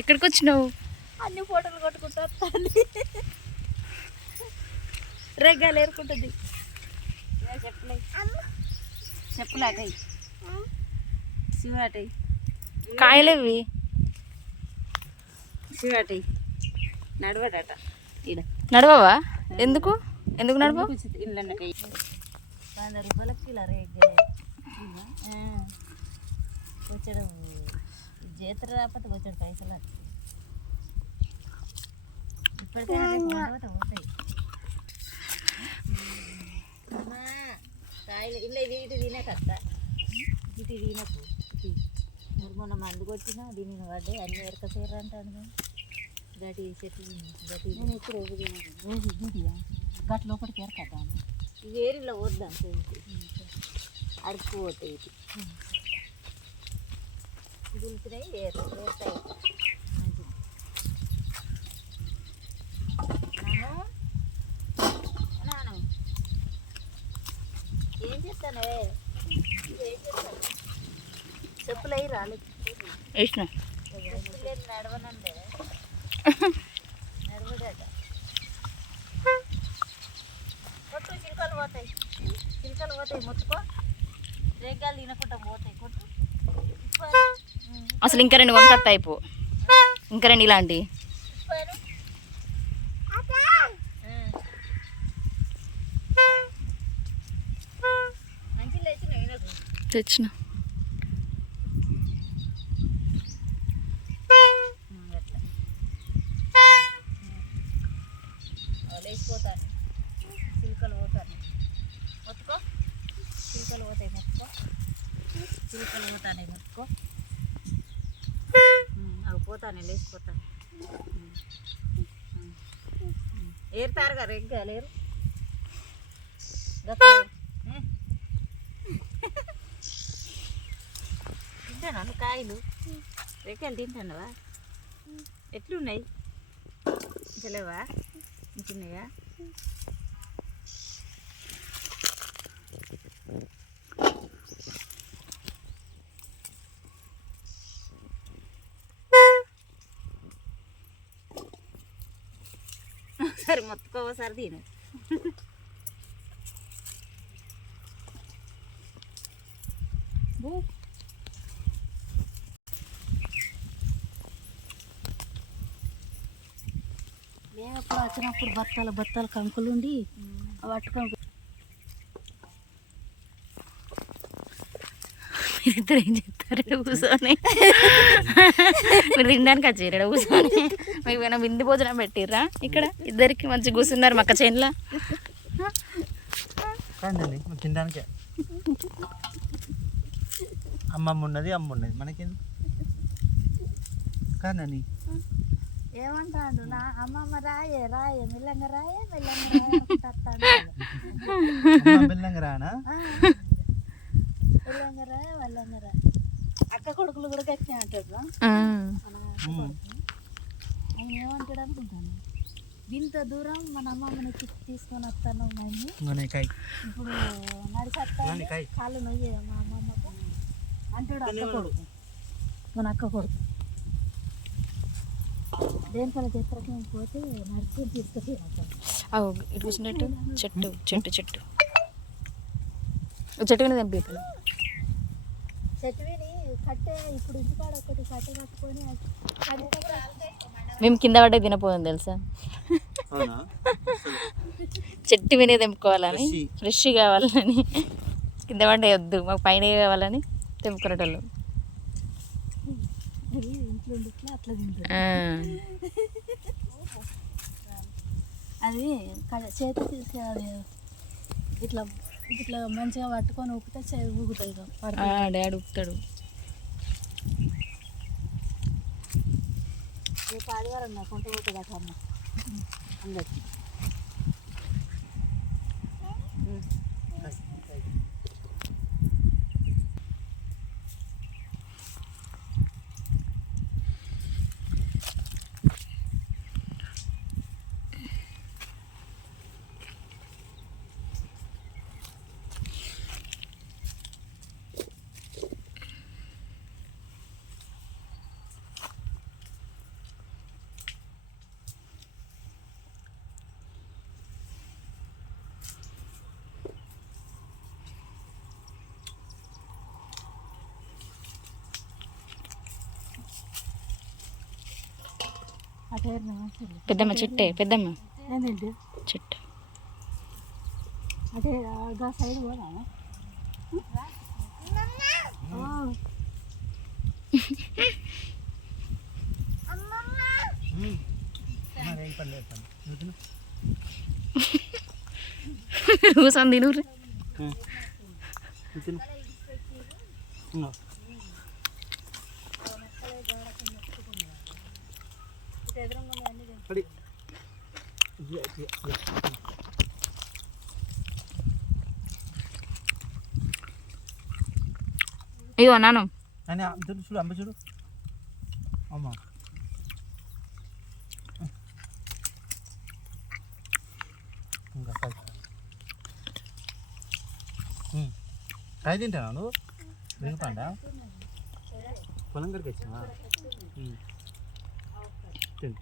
ఎక్కడికి వచ్చినావు? అన్ని ఫోటోలు కొట్టుకుంటా రెగ్గాలు ఏరుకుంటుంది. చెప్పులాటయి శివాటయి కాయలేవి శివాటయి నడవడట ఈడ నడవవా? ఎందుకు ఎందుకు నడవ? ఇళ్ళకి 100 రూపాయలకి కిలో రెగ్గాలు వచ్చాడు. చేతులు రాకపోతే వచ్చాడు పైసలు. ఇప్పటికైనా పోతాయి కాయలు ఇల్లు వీటి తినకత్తా ఇటు తినకు. మరి మొన్న మందు కొట్టినా దీని పడ్డాయి అన్ని ఎరకసేరు అంటాను. గటి చెట్లు గటి నేను ఇప్పుడు తినదు గట్ లోపలికి ఎరకద్దాము. వేరిలో వద్దాం అడుపు పోతాయి. ఇటు దులుతున్నాయి ఏరుతాయి. నాను ఏం చేస్తానే? చెప్పులు అయ్యి రాలేదు. వేసిన నడవనండి నడవదట. కొట్టు చిలుకలు పోతాయి. చిలుకలు పోతాయి మొత్తుకో. రేగాలు తినకుండా పోతాయి. కొట్టు. అసలు ఇంకా 2 కొనుకొత్తా అయిపో. ఇంకా 2 ఇలాంటి తెచ్చిన. లేచిపోతాను. చిలుకలు పోతాను మొత్తుకో. చిలుకలు పోతాయి మొత్తుకో. చిలుకలు పోతానే మొత్తుకో. అవి పోతానే లేచిపోతాను. ఏరుతారుగా రెగ్గా లేరు తింటాను. కాయలు రెక్కలు తింటానవా? ఎట్లున్నాయి? ఇంచలేవా? ఇంచున్నాయా? ఒకసారి మొత్తుకో, ఒకసారి తిను. మేము ఎప్పుడు వచ్చినప్పుడు బత్తాల కంకులుండి పట్టుకొని మీరిద్దరు ఏం చెప్తారు కూర్చొని? మీరు తినడానికి వచ్చారు కూర్చొని. మీకు ఏమైనా విందు భోజనం పెట్టిర్రా? ఇక్కడ ఇద్దరికి మంచిగా కూర్చున్నారు మక్క చేనులా. తినడానికే అమ్మమ్మ ఉన్నది మనకి కాదండి. ఏమంటాడు? నా అమ్మమ్మ రాయే మెల్లంగా మెల్లంగా రానా? మెల్లంగా రా. అక్క కొడుకులు కూడా గట్టినే అంటాడు. ఆయన ఏమంటాడు అనుకుంటాను. ఇంత దూరం మన అమ్మమ్మని తీసుకొని వస్తాను మమ్మీ. ఇప్పుడు నడిచేస్తాను కాళ్ళు నొయ్యే మా అమ్మమ్మకు అంటాడు అక్క కొడుకు. మన అక్క కొడుకు దేనికల్లా చిత్రకి పోతే నడుచుకొని తీసుకొచ్చి ఇటు కూర్చున్నట్టు చెట్టు చెట్టు చెట్టు చెట్టు మీద తెంపి చెట్టు విని కట్టే. ఇప్పుడు ఇంటికాడ ఒకటి కట్టె కట్టుకొని మేము కింద పడ్డే తినపోయాం తెలుసా. చెట్టు వినే తెంపుకోవాలని, ఫ్రెష్ కావాలని. కింద పడ్డే వద్దు మాకు పైన కావాలని తెంపుకునేటోళ్ళు. అట్లా అది చేతికి అది ఇట్లా ఇట్లా మంచిగా పట్టుకొని ఊపితే ఊగుతాయి. డాడీ ఊపుతాడు. రేపు ఆదివారం నాకు కొంట పోతుంది అక్క అమ్మ అందరికి. పెద్దమ్మ చెట్టే పెద్దమ్మ ఏంటంటే చెట్టు. అదే ఆ సైడ్ పోదామా మరేం పని లేదు పని నువ్వు తిను. కూర్చొని తినూరు. నువ్వు తిను. తిను. అడి. ఇగో నాను అని చూడు అమ్మ చూడు అమ్మ ఇంకా కాయ తింటావా నువ్వు రింగపండ పొలం కడికి వచ్చినా తింటు